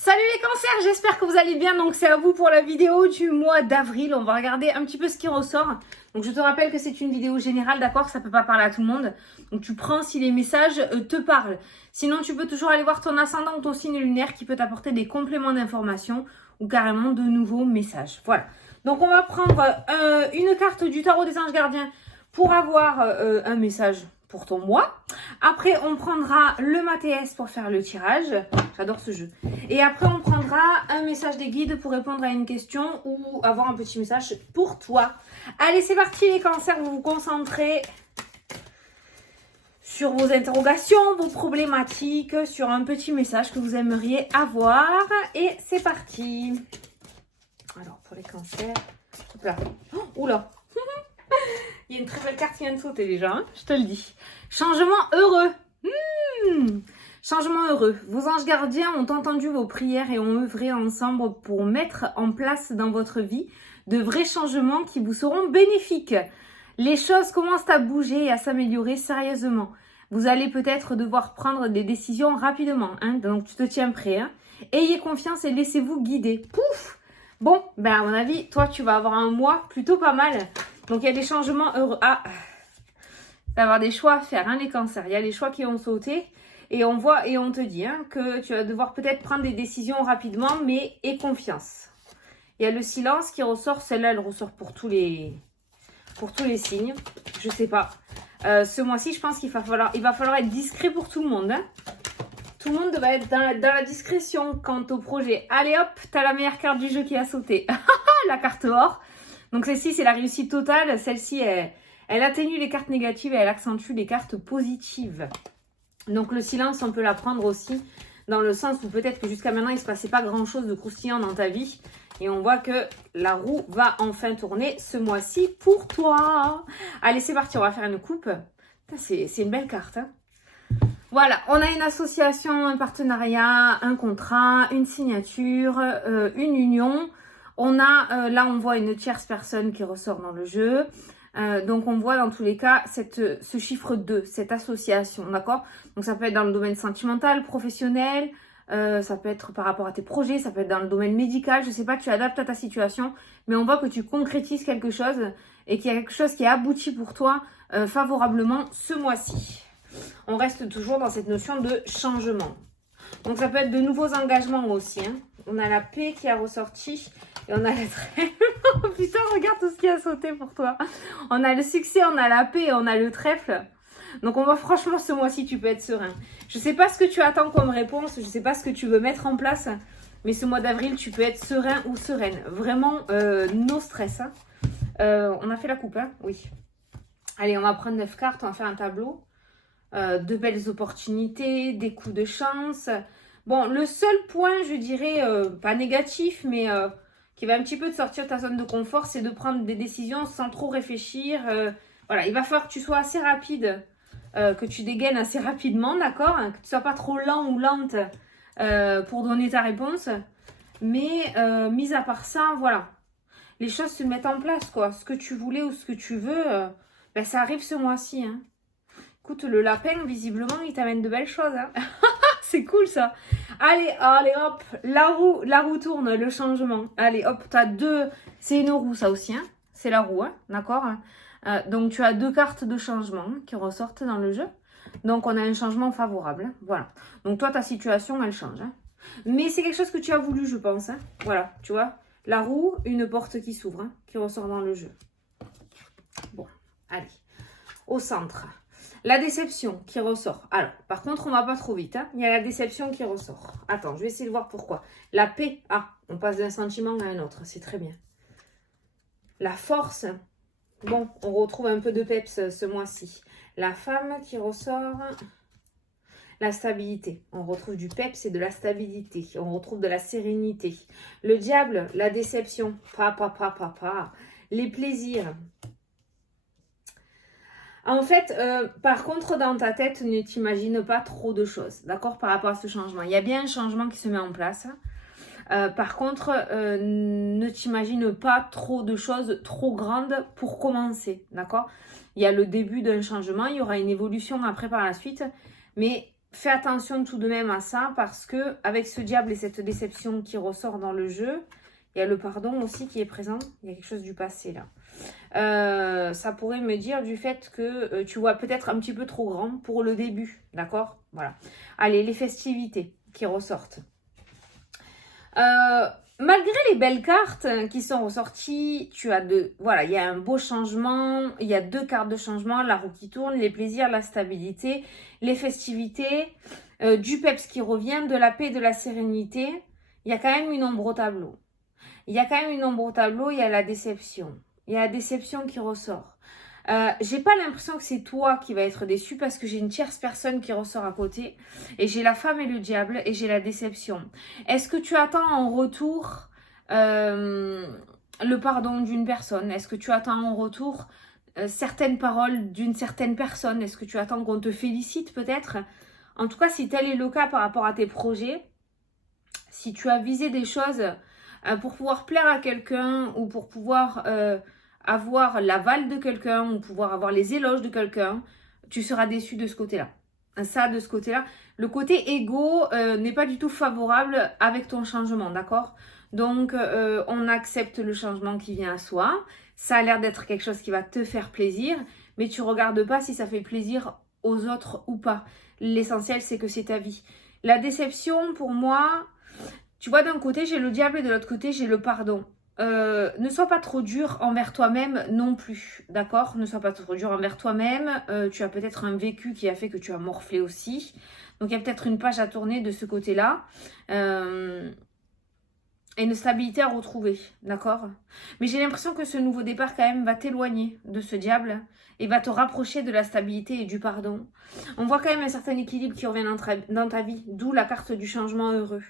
Salut les cancers, j'espère que vous allez bien. Donc c'est à vous pour la vidéo du mois d'avril. On va regarder un petit peu ce qui ressort. Donc je te rappelle que c'est une vidéo générale, d'accord? Ça peut pas parler à tout le monde. Donc tu prends si les messages te parlent. Sinon tu peux toujours aller voir ton ascendant ou ton signe lunaire qui peut t'apporter des compléments d'information ou carrément de nouveaux messages. Voilà. Donc on va prendre une carte du tarot des anges gardiens pour avoir un message pour ton mois. Après, on prendra le Mathéès pour faire le tirage. J'adore ce jeu. Et après, on prendra un message des guides pour répondre à une question ou avoir un petit message pour toi. Allez, c'est parti les cancers, vous vous concentrez sur vos interrogations, vos problématiques, sur un petit message que vous aimeriez avoir. Et c'est parti. Alors, pour les cancers... Hop là. Oh, oula. Il y a une très belle carte qui vient de sauter déjà, hein, je te le dis. Changement heureux. Changement heureux. Vos anges gardiens ont entendu vos prières et ont œuvré ensemble pour mettre en place dans votre vie de vrais changements qui vous seront bénéfiques. Les choses commencent à bouger et à s'améliorer sérieusement. Vous allez peut-être devoir prendre des décisions rapidement, hein, donc tu te tiens prêt. Hein. Ayez confiance et laissez-vous guider. Pouf! Bon, ben à mon avis, toi tu vas avoir un mois plutôt pas mal. Donc il y a des changements heureux. Ah, il va y avoir des choix à faire, hein, les cancers. Il y a les choix qui ont sauté. Et on voit et on te dit hein, que tu vas devoir peut-être prendre des décisions rapidement, mais aie confiance. Il y a le silence qui ressort. Celle-là, elle ressort pour tous les signes. Je sais pas. Ce mois-ci, je pense qu'il va falloir être discret pour tout le monde. Hein. Tout le monde va être dans la discrétion quant au projet. Allez hop, t'as la meilleure carte du jeu qui a sauté. La carte or. Donc celle-ci, c'est la réussite totale. Celle-ci, elle atténue les cartes négatives et elle accentue les cartes positives. Donc le silence, on peut la prendre aussi dans le sens où peut-être que jusqu'à maintenant, il ne se passait pas grand-chose de croustillant dans ta vie. Et on voit que la roue va enfin tourner ce mois-ci pour toi. Allez, c'est parti, on va faire une coupe. C'est une belle carte. Hein. Voilà, on a une association, un partenariat, un contrat, une signature, une union. On a, là, on voit une tierce personne qui ressort dans le jeu. Donc, on voit dans tous les cas ce chiffre 2, cette association, d'accord? Donc, ça peut être dans le domaine sentimental, professionnel, ça peut être par rapport à tes projets, ça peut être dans le domaine médical, je sais pas, tu adaptes à ta situation, mais on voit que tu concrétises quelque chose et qu'il y a quelque chose qui est abouti pour toi favorablement ce mois-ci. On reste toujours dans cette notion de changement. Donc, ça peut être de nouveaux engagements aussi, hein. On a la paix qui a ressorti et on a le trèfle. Oh putain, regarde tout ce qui a sauté pour toi. On a le succès, on a la paix et on a le trèfle. Donc on voit franchement ce mois-ci, tu peux être serein. Je sais pas ce que tu attends comme réponse, je sais pas ce que tu veux mettre en place, mais ce mois d'avril, tu peux être serein ou sereine. Vraiment, no stress. Hein. On a fait la coupe, hein? Oui. Allez, on va prendre 9 cartes, on va faire un tableau. De belles opportunités, des coups de chance. Bon, le seul point, je dirais, pas négatif, mais qui va un petit peu te sortir de ta zone de confort, c'est de prendre des décisions sans trop réfléchir. Voilà, il va falloir que tu sois assez rapide, que tu dégaines assez rapidement, d'accord? Hein, que tu ne sois pas trop lent ou lente pour donner ta réponse. Mais, mis à part ça, voilà. Les choses se mettent en place, quoi. Ce que tu voulais ou ce que tu veux, ben, ça arrive ce mois-ci, hein. Écoute, le lapin, visiblement, il t'amène de belles choses. Hein. C'est cool, ça. Allez, hop. La roue tourne, le changement. Allez, hop, t'as deux... C'est une roue, ça aussi. Hein. C'est la roue, hein, d'accord. Donc, tu as 2 cartes de changement qui ressortent dans le jeu. Donc, on a un changement favorable. Hein. Voilà. Donc, toi, ta situation, elle change. Hein. Mais c'est quelque chose que tu as voulu, je pense. Hein. Voilà, tu vois. La roue, une porte qui s'ouvre, hein, qui ressort dans le jeu. Bon, allez. Au centre. La déception qui ressort. Alors, par contre, on va pas trop vite. Hein. Il y a la déception qui ressort. Attends, je vais essayer de voir pourquoi. La paix. Ah, on passe d'un sentiment à un autre. C'est très bien. La force. Bon, on retrouve un peu de peps ce mois-ci. La femme qui ressort. La stabilité. On retrouve du peps et de la stabilité. On retrouve de la sérénité. Le diable, la déception. Les plaisirs. En fait, par contre, dans ta tête, ne t'imagine pas trop de choses, d'accord, par rapport à ce changement. Il y a bien un changement qui se met en place. Par contre, ne t'imagine pas trop de choses trop grandes pour commencer, d'accord? Il y a le début d'un changement, il y aura une évolution après par la suite, mais fais attention tout de même à ça parce que avec ce diable et cette déception qui ressort dans le jeu, il y a le pardon aussi qui est présent. Il y a quelque chose du passé là. Ça pourrait me dire du fait que tu vois peut-être un petit peu trop grand pour le début, d'accord? Voilà. Allez, les festivités qui ressortent. Malgré les belles cartes qui sont ressorties, tu as voilà, il y a un beau changement, il y a 2 cartes de changement, la roue qui tourne, les plaisirs, la stabilité, les festivités, du peps qui revient, de la paix et de la sérénité. Il y a quand même une ombre au tableau. Il y a quand même une ombre au tableau, il y a la déception. Il y a la déception qui ressort. J'ai pas l'impression que c'est toi qui vas être déçu parce que j'ai une tierce personne qui ressort à côté et j'ai la femme et le diable et j'ai la déception. Est-ce que tu attends en retour le pardon d'une personne? Est-ce que tu attends en retour certaines paroles d'une certaine personne? Est-ce que tu attends qu'on te félicite peut-être? En tout cas, si tel est le cas par rapport à tes projets, si tu as visé des choses pour pouvoir plaire à quelqu'un ou pour pouvoir avoir l'aval de quelqu'un ou pouvoir avoir les éloges de quelqu'un, tu seras déçu de ce côté-là. Ça, de ce côté-là. Le côté égo n'est pas du tout favorable avec ton changement, d'accord? Donc, on accepte le changement qui vient à soi. Ça a l'air d'être quelque chose qui va te faire plaisir, mais tu regardes pas si ça fait plaisir aux autres ou pas. L'essentiel, c'est que c'est ta vie. La déception, pour moi, tu vois, d'un côté, j'ai le diable et de l'autre côté, j'ai le pardon. Ne sois pas trop dur envers toi-même non plus, d'accord? Ne sois pas trop dur envers toi-même. Tu as peut-être un vécu qui a fait que tu as morflé aussi. Donc, il y a peut-être une page à tourner de ce côté-là. Et une stabilité à retrouver, d'accord? Mais j'ai l'impression que ce nouveau départ, quand même, va t'éloigner de ce diable et va te rapprocher de la stabilité et du pardon. On voit quand même un certain équilibre qui revient dans ta vie, d'où la carte du changement heureux.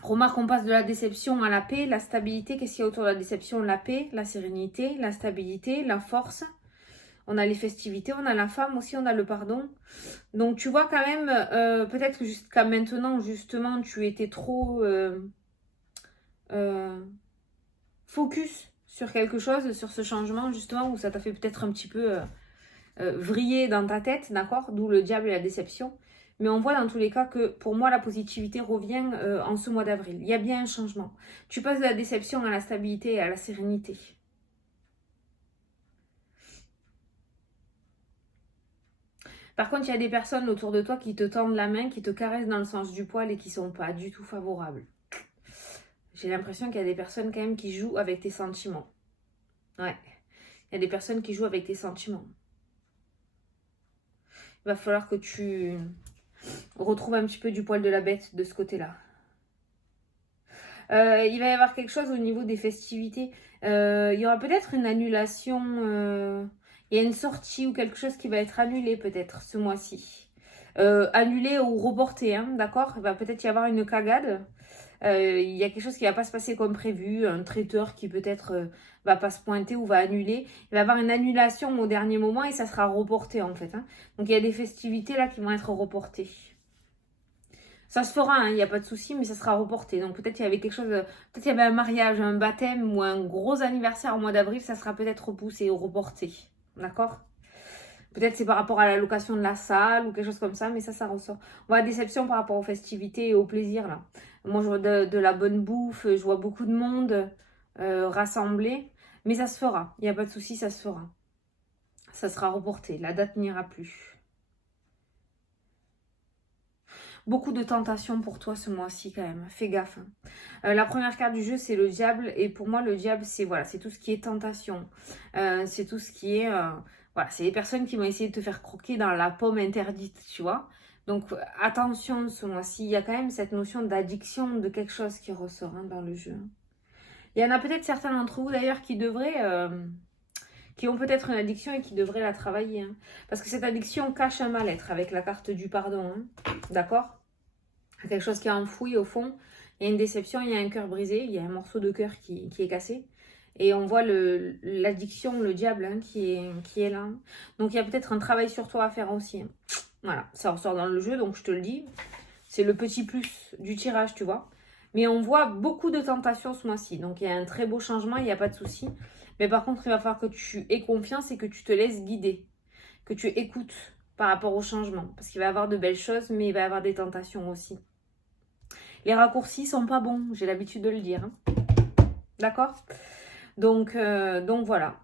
Remarque, on passe de la déception à la paix, la stabilité. Qu'est-ce qu'il y a autour de la déception? La paix, la sérénité, la stabilité, la force. On a les festivités, on a la femme aussi, on a le pardon. Donc tu vois quand même, peut-être que jusqu'à maintenant, justement, tu étais trop focus sur quelque chose, sur ce changement, justement, où ça t'a fait peut-être un petit peu vriller dans ta tête, d'accord? D'où le diable et la déception. Mais on voit dans tous les cas que pour moi, la positivité revient en ce mois d'avril. Il y a bien un changement. Tu passes de la déception à la stabilité et à la sérénité. Par contre, il y a des personnes autour de toi qui te tendent la main, qui te caressent dans le sens du poil et qui ne sont pas du tout favorables. J'ai l'impression qu'il y a des personnes quand même qui jouent avec tes sentiments. Ouais. Il y a des personnes qui jouent avec tes sentiments. Il va falloir que tu retrouves un petit peu du poil de la bête de ce côté-là. Il va y avoir quelque chose au niveau des festivités. Il y aura peut-être une annulation. Il y a une sortie ou quelque chose qui va être annulé peut-être ce mois-ci. Annulé ou reporté, hein, d'accord? Il va peut-être y avoir une cagade. Il y a quelque chose qui va pas se passer comme prévu. Un traiteur qui peut-être va pas se pointer ou va annuler. Il va y avoir une annulation au dernier moment et ça sera reporté en fait. Hein. Donc il y a des festivités là qui vont être reportées. Ça se fera, il n'y a pas de souci, mais ça sera reporté. Donc peut-être il y avait quelque chose, peut-être il y avait un mariage, un baptême ou un gros anniversaire au mois d'avril, ça sera peut-être repoussé ou reporté. D'accord? Peut-être c'est par rapport à la location de la salle ou quelque chose comme ça, mais ça ressort. On voit la déception par rapport aux festivités et au plaisir là. Moi je vois de la bonne bouffe, je vois beaucoup de monde rassemblé, mais ça se fera. Il n'y a pas de souci, ça se fera. Ça sera reporté, la date n'ira plus. Beaucoup de tentations pour toi ce mois-ci quand même. Fais gaffe. Hein. La première carte du jeu, c'est le diable. Et pour moi, le diable, c'est voilà, c'est tout ce qui est tentation. C'est tout ce qui est... voilà, c'est les personnes qui vont essayer de te faire croquer dans la pomme interdite, tu vois. Donc, attention ce mois-ci. Il y a quand même cette notion d'addiction de quelque chose qui ressort hein, dans le jeu. Il y en a peut-être certains d'entre vous d'ailleurs qui devraient... qui ont peut-être une addiction et qui devraient la travailler. Hein. Parce que cette addiction cache un mal-être avec la carte du pardon. Hein. D'accord? Quelque chose qui est enfoui au fond. Il y a une déception, il y a un cœur brisé, il y a un morceau de cœur qui est cassé. Et on voit l'addiction, le diable hein, qui est là. Donc il y a peut-être un travail sur toi à faire aussi. Hein. Voilà, ça ressort dans le jeu, donc je te le dis. C'est le petit plus du tirage, tu vois. Mais on voit beaucoup de tentations ce mois-ci. Donc il y a un très beau changement, il n'y a pas de souci. Mais par contre, il va falloir que tu aies confiance et que tu te laisses guider. Que tu écoutes par rapport au changement. Parce qu'il va y avoir de belles choses, mais il va y avoir des tentations aussi. Les raccourcis sont pas bons, j'ai l'habitude de le dire. Hein. D'accord ? Donc voilà.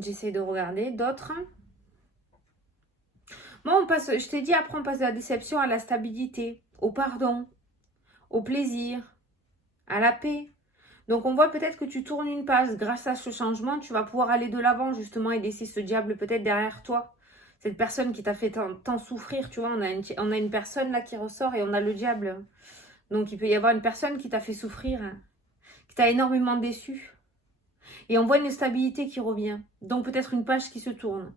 J'essaie de regarder d'autres. Moi, on passe, je t'ai dit, après, on passe de la déception à la stabilité, au pardon, au plaisir, à la paix. Donc, on voit peut-être que tu tournes une page. Grâce à ce changement, tu vas pouvoir aller de l'avant, justement, et laisser ce diable peut-être derrière toi. Cette personne qui t'a fait tant souffrir, tu vois. On a une personne là qui ressort et on a le diable. Donc, il peut y avoir une personne qui t'a fait souffrir, hein, qui t'a énormément déçu. Et on voit une stabilité qui revient. Donc, peut-être une page qui se tourne.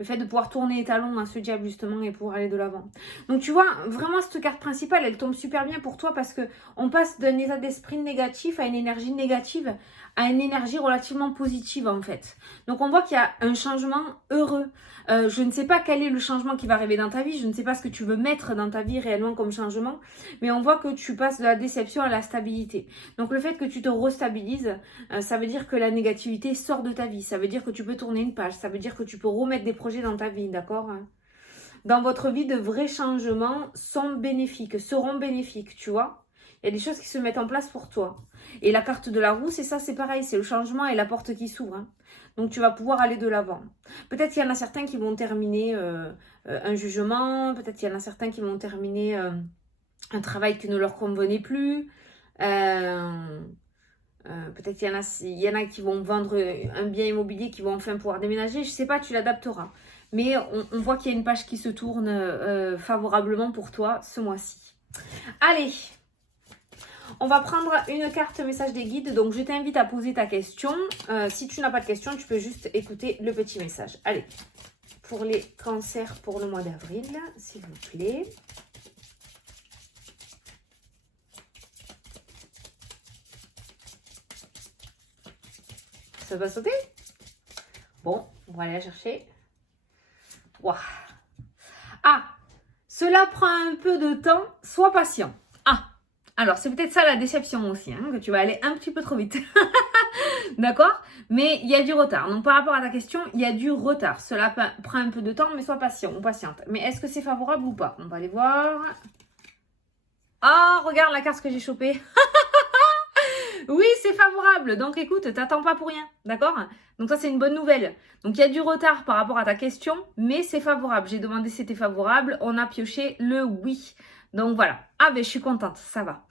Le fait de pouvoir tourner les talons à ce diable justement et pouvoir aller de l'avant. Donc tu vois, vraiment cette carte principale, elle tombe super bien pour toi parce que on passe d'un état d'esprit négatif à une énergie négative, à une énergie relativement positive en fait. Donc on voit qu'il y a un changement heureux. Je ne sais pas quel est le changement qui va arriver dans ta vie, je ne sais pas ce que tu veux mettre dans ta vie réellement comme changement, mais on voit que tu passes de la déception à la stabilité. Donc le fait que tu te restabilises, ça veut dire que la négativité sort de ta vie, ça veut dire que tu peux tourner une page, ça veut dire que tu peux remettre des projets dans ta vie, d'accord ? Dans votre vie, de vrais changements seront bénéfiques, tu vois ? Il y a des choses qui se mettent en place pour toi. Et la carte de la roue, c'est ça, c'est pareil, c'est le changement et la porte qui s'ouvre. Hein. Donc tu vas pouvoir aller de l'avant. Peut-être qu'il y en a certains qui vont terminer un jugement, peut-être qu'il y en a certains qui vont terminer un travail qui ne leur convenait plus. Peut-être qu'il y en a qui vont vendre un bien immobilier, qui vont enfin pouvoir déménager. Je ne sais pas, tu l'adapteras. Mais on voit qu'il y a une page qui se tourne favorablement pour toi ce mois-ci. Allez, on va prendre une carte message des guides. Donc, je t'invite à poser ta question. Si tu n'as pas de question, tu peux juste écouter le petit message. Allez, pour les cancers pour le mois d'avril, s'il vous plaît. Ça va sauter? Bon, on va aller la chercher. Wow. Ah, cela prend un peu de temps, sois patient. Ah, alors c'est peut-être ça la déception aussi, hein, que tu vas aller un petit peu trop vite. D'accord? Mais il y a du retard. Donc par rapport à ta question, il y a du retard. Cela prend un peu de temps, mais sois patient ou patiente. Mais est-ce que c'est favorable ou pas? On va aller voir. Ah, regarde la carte que j'ai chopée. Oui, c'est favorable. Donc, écoute, t'attends pas pour rien. D'accord? Donc, ça, c'est une bonne nouvelle. Donc, il y a du retard par rapport à ta question, mais c'est favorable. J'ai demandé si c'était favorable. On a pioché le oui. Donc, voilà. Ah, ben, je suis contente. Ça va.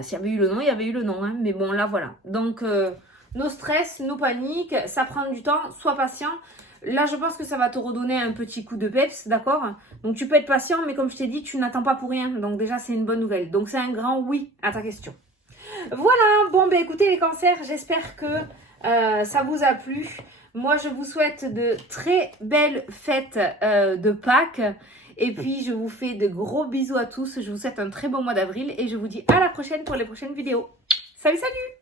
S'il y avait eu le non, il y avait eu le non. Hein. Mais bon, là, voilà. Donc, nos stress, nos paniques, ça prend du temps. Sois patient. Là, je pense que ça va te redonner un petit coup de peps. D'accord? Donc, tu peux être patient, mais comme je t'ai dit, tu n'attends pas pour rien. Donc, déjà, c'est une bonne nouvelle. Donc, c'est un grand oui à ta question. Voilà, bon ben écoutez les cancers, j'espère que ça vous a plu. Moi je vous souhaite de très belles fêtes de Pâques. Et puis je vous fais de gros bisous à tous. Je vous souhaite un très bon mois d'avril et je vous dis à la prochaine pour les prochaines vidéos. Salut, salut!